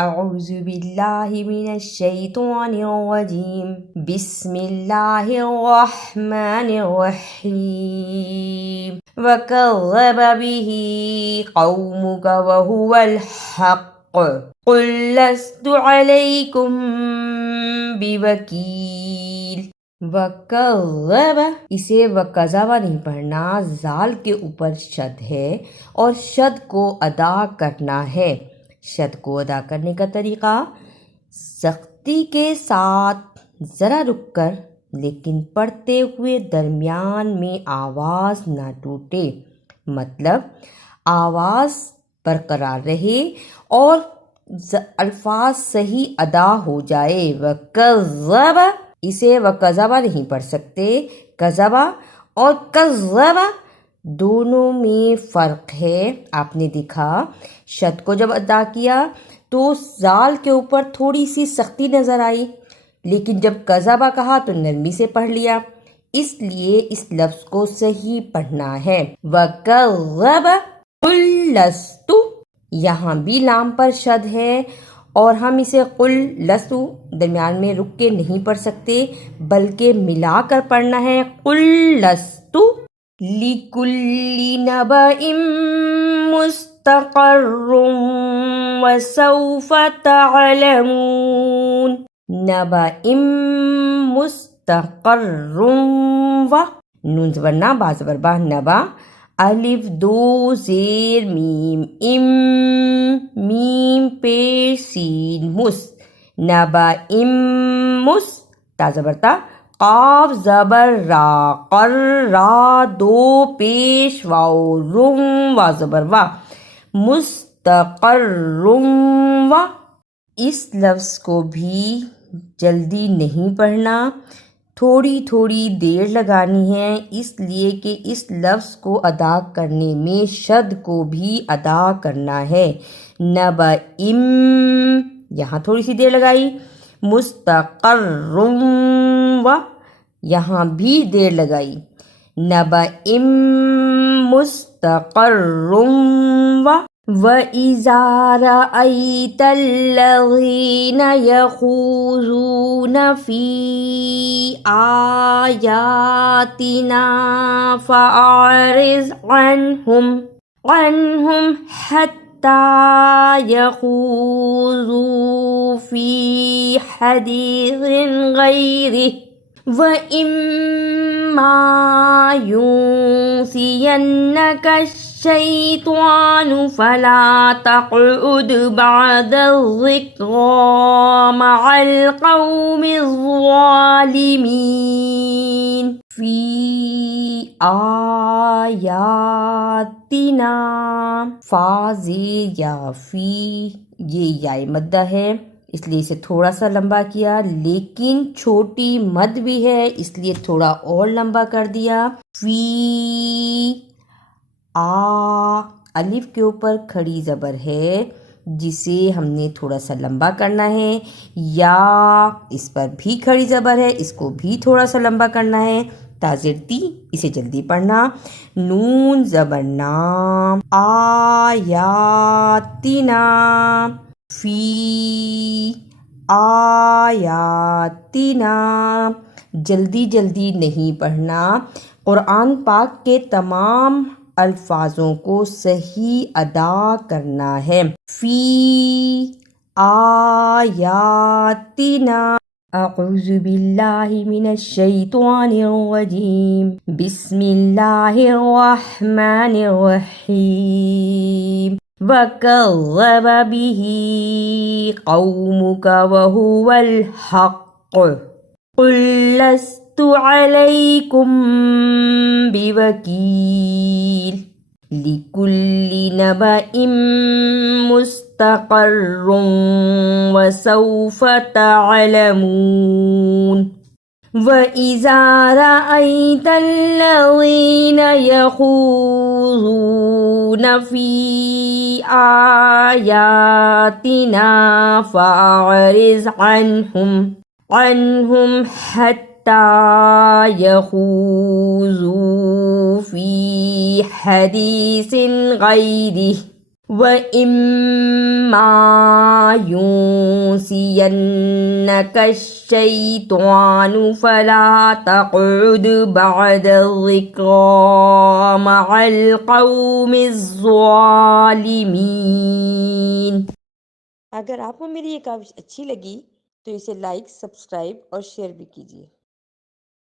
اعوذ باللہ من الشیطان الرجیم بسم اللہ الرحمن الرحیم وَكَذَّبَ بِهِ قَوْمُكَ وَهُوَ الْحَقُّ قُلْ لَسْتُ عَلَيْكُمْ بِوَكِيلٍ۔ وَكَذَّبَ، اسے وَكَذَبَ نہیں پڑھنا، زال کے اوپر شد ہے اور شد کو ادا کرنا ہے۔ شد کو ادا کرنے کا طریقہ سختی کے ساتھ ذرا رک کر لیکن پڑھتے ہوئے درمیان میں آواز نہ ٹوٹے، مطلب آواز برقرار رہے اور الفاظ صحیح ادا ہو جائے۔ وَكَذَّبَ، اسے وَكَذَبَ نہیں پڑھ سکتے، کذبہ اور کذب دونوں میں فرق ہے۔ آپ نے دیکھا شد کو جب ادا کیا تو زال کے اوپر تھوڑی سی سختی نظر آئی، لیکن جب کذبہ کہا تو نرمی سے پڑھ لیا، اس لیے اس لفظ کو صحیح پڑھنا ہے۔ وَكَذَّبَ قُلْ لَسْتُ، یہاں بھی لام پر شد ہے اور ہم اسے قُلْ لَسْتُ درمیان میں رک کے نہیں پڑھ سکتے بلکہ ملا کر پڑھنا ہے۔ قُلْ لَسْتُ لِكُلِّ نَبَإٍ مُسْتَقَرٌّ وَسَوْفَ تَعْلَمُونَ۔ نَبَإٍ مُسْتَقَرٌّ و نون زبر نا با زبر با، نبا الف دو زیر میم ام میم پیش سین مس، نَبَإٍ مس تا زبر تا، قاف زبر را قر را دو پیش واو رم وا زبر وا، مستقر و۔ اس لفظ کو بھی جلدی نہیں پڑھنا، تھوڑی تھوڑی دیر لگانی ہے، اس لیے کہ اس لفظ کو ادا کرنے میں شد کو بھی ادا کرنا ہے۔ نَبَإٍ، یہاں تھوڑی سی دیر لگائی، مستقر و یہاں بھی دیر لگائی، نَبَإٍ مستقر و۔ وَإِذَا رَأَيْتَ الَّذِينَ يَخُوضُونَ فِي آيَاتِنَا فَأَعْرِضْ عَنْهُمْ حَتَّى يَخُوضُوا فِي حَدِيثٍ غَيْرِهِ وَإِمَّا يُنْسِيَنَّكَ الشَّيْطَانُ فَلَا تَقْعُدْ بَعْدَ الذِّكْرَىٰ مَعَ الْقَوْمِ الظَّالِمِينَ۔ فِي آیاتنا، فا زیر یا فی، یہ یا مدہ ہے اس لیے اسے تھوڑا سا لمبا کیا، لیکن چھوٹی مد بھی ہے اس لیے تھوڑا اور لمبا کر دیا۔ فی الف کے اوپر کھڑی زبر ہے جسے ہم نے تھوڑا سا لمبا کرنا ہے، یا اس پر بھی کھڑی زبر ہے، اس کو بھی تھوڑا سا لمبا کرنا ہے۔ تازر تی، اسے جلدی پڑھنا، نون زبر نام، آیاتنا، فی آیاتنا، جلدی جلدی نہیں پڑھنا، قرآن پاک کے تمام الفاظوں کو صحیح ادا کرنا ہے۔ فی آیاتنا، اعوذ باللہ من الشیطان الرجیم بسم اللہ الرحمن الرحیم وَكَذَّبَ بِهِ قَوْمُكَ وَهُوَ الْحَقُّ قُلْ لَسْتُ عَلَيْكُمْ بِوَكِيلٍ لِكُلِّ نَبَإٍ مُسْتَقَرٌّ وَسَوْفَ تَعْلَمُونَ۔ وَإِذَا رَأَيْتَ الَّذِينَ يَخُوضُونَ فِي آيَاتِنَا فَأَعْرِضْ عَنْهُمْ حَتَّى يَخُوضُوا فِي حَدِيثٍ غَيْرِهِ وَإِمَّا يُنْسِيَنَّكَ الشَّيْطَانُ فَلَا تَقْعُدْ بَعْدَ الذِّكْرَىٰ مَعَ الْقَوْمِ الظَّالِمِينَ۔ اگر آپ کو میری یہ کاوش اچھی لگی تو اسے لائک، سبسکرائب اور شیئر بھی کیجیے۔